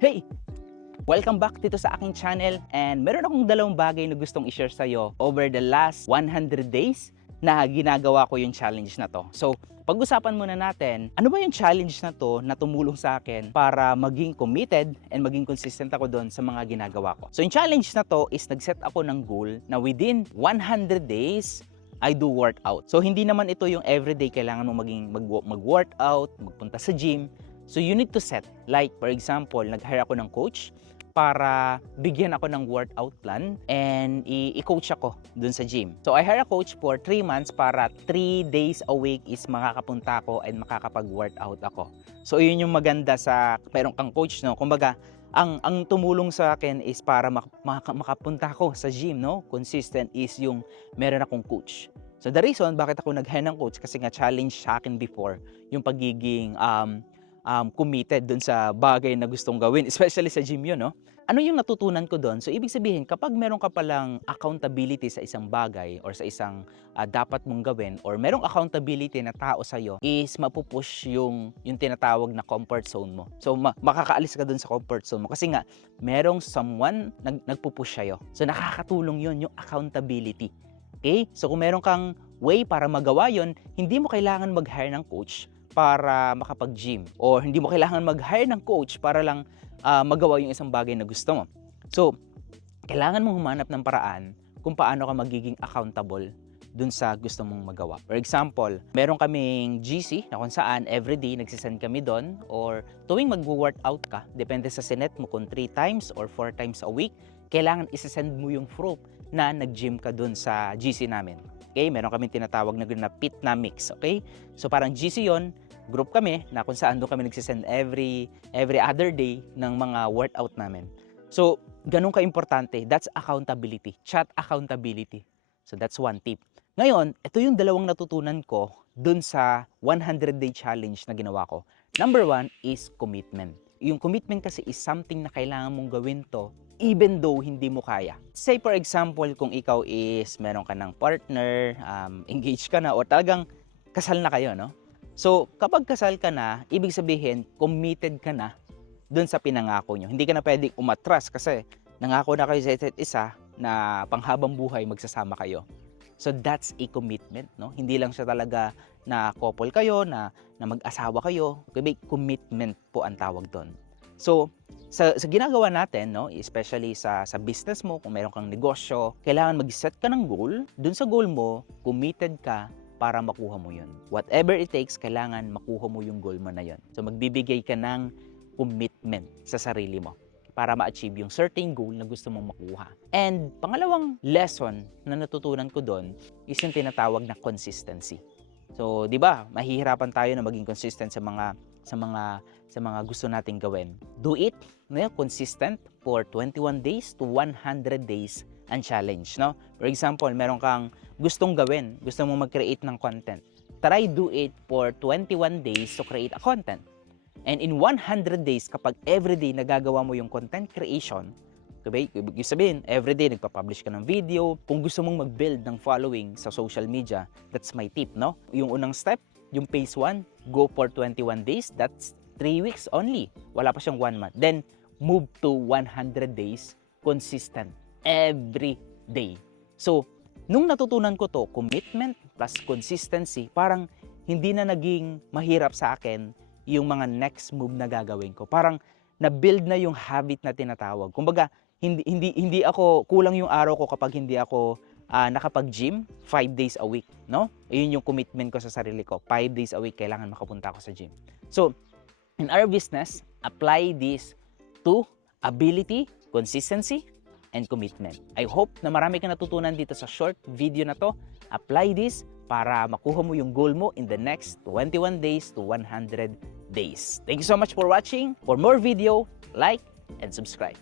Hey! Welcome back dito sa aking channel and meron akong dalawang bagay na gustong i-share sa'yo over the last 100 days na ginagawa ko yung challenge na to. So, pag-usapan muna natin, ano ba yung challenge na to na tumulong sa akin para maging committed and maging consistent ako doon sa mga ginagawa ko. So, yung challenge na to is nag-set ako ng goal na within 100 days, I do workout. So, hindi naman ito yung everyday kailangan mo mag-workout, magpunta sa gym. So, you need to set. Like, for example, nag-hire ako ng coach para bigyan ako ng workout plan and i-coach ako dun sa gym. So, I hire a coach for 3 months para 3 days a week is makakapunta ako and makakapag-workout ako. So, yun yung maganda sa meron kang coach, no? Kumbaga, ang tumulong sa akin is para makapunta ako sa gym, no? Consistent is yung meron akong coach. So, the reason bakit ako nag-hire ng coach kasi nga challenge sa akin before yung pagiging committed dun sa bagay na gustong gawin, especially sa gym yun, no? Ano yung natutunan ko doon? So, ibig sabihin, kapag meron ka palang accountability sa isang bagay or sa isang dapat mong gawin or merong accountability na tao sa'yo, is mapupush yung tinatawag na comfort zone mo. So, makakaalis ka doon sa comfort zone mo kasi nga, merong someone nagpupush sa'yo. So, nakakatulong yun, yung accountability. Okay? So, kung meron kang way para magawa yun, hindi mo kailangan mag-hire ng coach para makapag-gym or hindi mo kailangan mag-hire ng coach para lang magawa yung isang bagay na gusto mo. So, kailangan mong humanap ng paraan kung paano ka magiging accountable dun sa gusto mong magawa. For example, meron kaming GC na kung saan everyday nagsisend kami doon or tuwing mag-workout ka, depende sa sinet mo kung 3 times or 4 times a week, kailangan isasend mo yung proof na nag-gym ka doon sa GC namin. Okay, meron kaming tinatawag na pit na mix, okay? So parang GC yon, group kami na kung saan doon kami nagsisend every other day ng mga workout namin. So, ganun ka-importante. That's accountability. Chat accountability. So, that's one tip. Ngayon, ito yung dalawang natutunan ko dun sa 100-day challenge na ginawa ko. Number 1 is commitment. Yung commitment kasi is something na kailangan mong gawin to even though hindi mo kaya. Say for example, kung ikaw is meron ka ng partner, engaged ka na, o talagang kasal na kayo, no? So, kapag kasal ka na, ibig sabihin, committed ka na dun sa pinangako nyo. Hindi ka na pwedeng umatras kasi nangako na kayo sa isa't isa na panghabang buhay magsasama kayo. So, that's a commitment, no? Hindi lang siya talaga na couple kayo, na mag-asawa kayo. May commitment po ang tawag doon. So, sa ginagawa natin, no, especially sa business mo, kung meron kang negosyo, kailangan mag-set ka ng goal. Dun sa goal mo, committed ka para makuha mo yun. Whatever it takes, kailangan makuha mo yung goal mo na yun. So, magbibigay ka ng commitment sa sarili mo para ma-achieve yung certain goal na gusto mong makuha. And pangalawang lesson na natutunan ko doon is yung tinatawag na consistency. So, 'di ba? Mahihirapan tayo na maging consistent sa mga gusto nating gawin. Do it, no? Consistent for 21 days to 100 days ang challenge, no? For example, meron kang gustong gawin, gusto mong mag-create ng content. Try do it for 21 days to create a content. And in 100 days, kapag everyday nagagawa mo yung content creation, ibig sabihin, everyday nagpa-publish ka ng video. Kung gusto mong mag-build ng following sa social media, that's my tip, no? Yung unang step, yung phase 1, go for 21 days. That's 3 weeks only. Wala pa siyang 1 month. Then, move to 100 days, consistent, every day. So, nung natutunan ko to, commitment plus consistency, parang hindi na naging mahirap sa akin yung mga next move na gagawin ko. Parang na-build na yung habit na tinatawag. Kumbaga, hindi ako, kulang yung araw ko kapag hindi ako nakapag-gym 5 days a week, no? Ayun yung commitment ko sa sarili ko. 5 days a week, kailangan makapunta ako sa gym. So, in our business, apply this to ability, consistency, and commitment. I hope na marami kang natutunan dito sa short video na to. Apply this para makuha mo yung goal mo in the next 21 days to 100 days. Thank you so much for watching. For more video, like and subscribe.